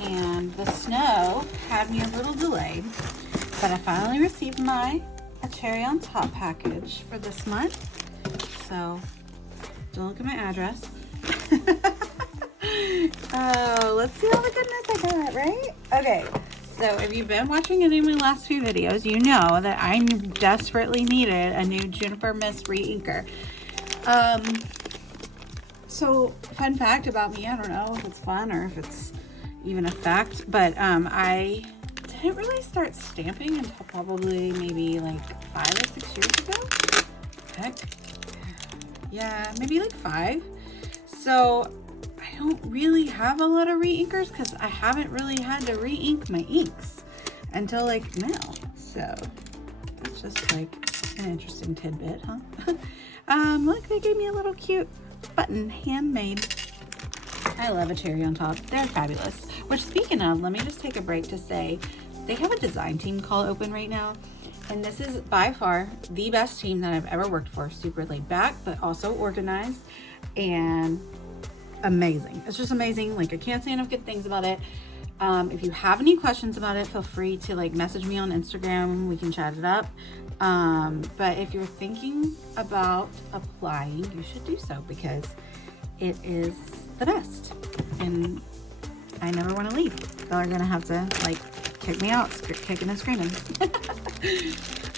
and the snow had me a little delayed, but I finally received my A Cherry on Top package for this month. So don't look at my address. Oh, let's see all the goodness I got, right? Okay, so if you've been watching any of my last few videos, you know that I desperately needed a new Juniper Mist re-inker. So fun fact about me, I don't know if it's fun or if it's even a fact, but I didn't really start stamping until probably maybe like 5 or 6 years ago. Heck, yeah, maybe like 5. So I don't really have a lot of re-inkers because I haven't really had to re-ink my inks until like now. So that's just like an interesting tidbit, huh? Look, they gave me a little cute button, handmade. I love A Cherry on Top. They're fabulous. Which, speaking of, let me just take a break to say they have a design team call open right now. And this is by far the best team that I've ever worked for. Super laid back, but also organized and amazing. It's just amazing. Like, I can't say enough good things about it. If you have any questions about it, feel free to like message me on Instagram. We can chat it up. But if you're thinking about applying, you should do so because it is the best. And I never want to leave. Y'all are gonna have to like kick me out, kicking and screaming.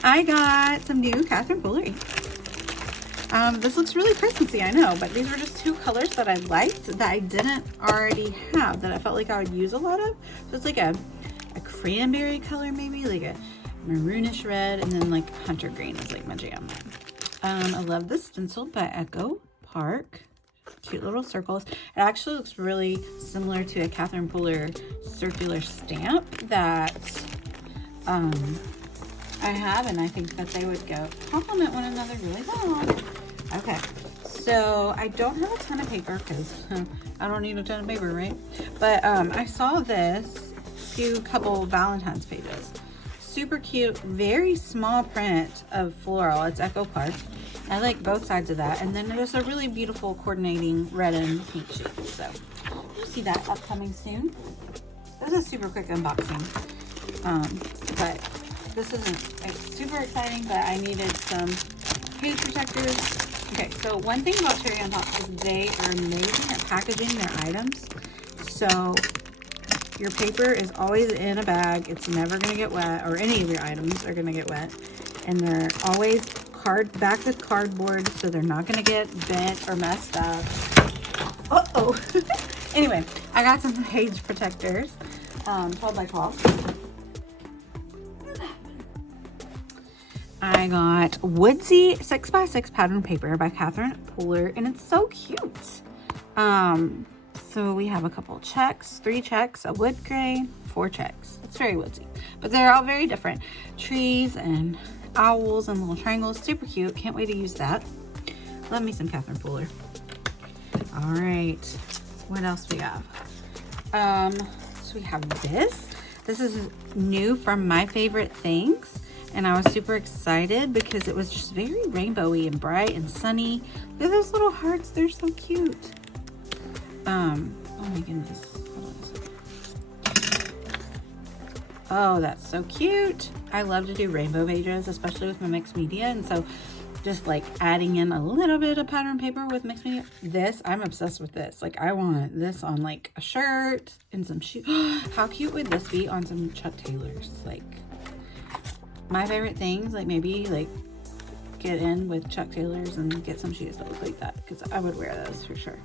I got some new Catherine Pooler ink. This looks really Christmassy, I know, but these were just 2 colors that I liked that I didn't already have that I felt like I would use a lot of. So it's like a cranberry color, maybe like a maroonish red, and then like hunter green is like my jam. I love this stencil by Echo Park. Cute little circles. It actually looks really similar to a Catherine Pooler circular stamp that I have, and I think that they would go complement one another really well. Okay, so I don't have a ton of paper because I don't need a ton of paper, right? But I saw this couple Valentine's pages. Super cute, very small print of floral. It's Echo Park. I like both sides of that. And then there's a really beautiful coordinating red and pink sheet. So you'll see that upcoming soon. This is a super quick unboxing. But this isn't like, super exciting, but I needed some page protectors. Okay, so one thing about Cherry on Top is they are amazing at packaging their items. So your paper is always in a bag. It's never gonna get wet, or any of your items are gonna get wet. And they're always backed with cardboard, so they're not gonna get bent or messed up. Uh-oh. Anyway, I got some page protectors, 12 by 12. I got Woodsy 6x6 pattern paper by Catherine Pooler, and it's so cute. So we have a couple checks, 3 checks, a wood grain, 4 checks. It's very woodsy, but they're all very different. Trees and owls and little triangles, super cute. Can't wait to use that. Love me some Catherine Pooler. All right, what else we have? So we have this. This is new from My Favorite Things. And I was super excited because it was just very rainbowy and bright and sunny. Look at those little hearts, they're so cute. Oh my goodness. Hold on a second. Oh, that's so cute. I love to do rainbow pages, especially with my mixed media. And so just like adding in a little bit of pattern paper with mixed media. This, I'm obsessed with this. Like I want this on like a shirt and some shoes. How cute would this be on some Chuck Taylors? Like, My Favorite Things, like maybe like get in with Chuck Taylors and get some shoes that look like that, because I would wear those for sure.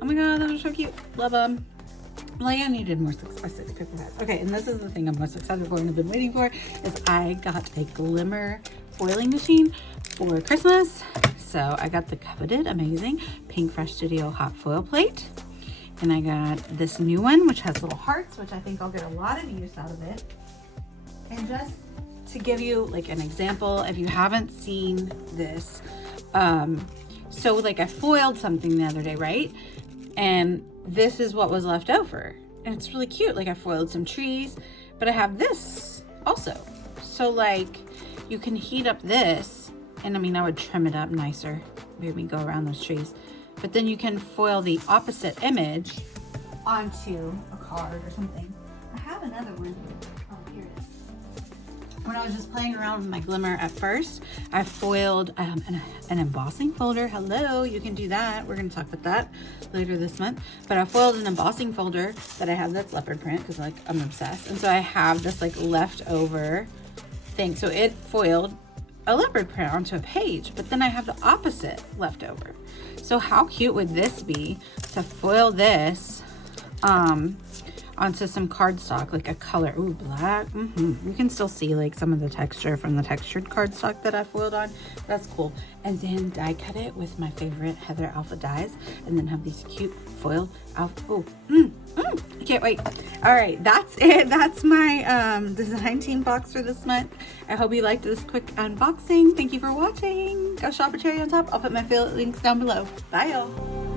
Oh my god, those are so cute. Love them. Like, I needed more 6x6 paper pads. Okay, and this is the thing I'm most excited for and have been waiting for, is I got a glimmer foiling machine for Christmas. So I got the coveted, amazing Pink Fresh Studio hot foil plate. And I got this new one, which has little hearts, which I think I'll get a lot of use out of it. And just to give you like an example, if you haven't seen this, so like I foiled something the other day, right? And this is what was left over, and it's really cute. Like I foiled some trees, but I have this also. So like you can heat up this, and I mean, I would trim it up nicer, maybe go around those trees, but then you can foil the opposite image onto a card or something. I have another one. Oh, here it is. When I was just playing around with my glimmer at first, I foiled an embossing folder. Hello, you can do that. We're going to talk about that later this month. But I foiled an embossing folder that I have that's leopard print because like I'm obsessed. And so I have this like leftover thing. So it foiled a leopard print onto a page, but then I have the opposite left over. So how cute would this be to foil this onto some cardstock, like a color, ooh, black. You can still see like some of the texture from the textured cardstock that I foiled on. That's cool. And then die cut it with my favorite Heather Alpha dies, and then have these cute foil alpha. Oh, I can't wait. All right, that's it. That's my design team box for this month. I hope you liked this quick unboxing. Thank you for watching. Go shop at Cherry on Top. I'll put my affiliate links down below. Bye, y'all.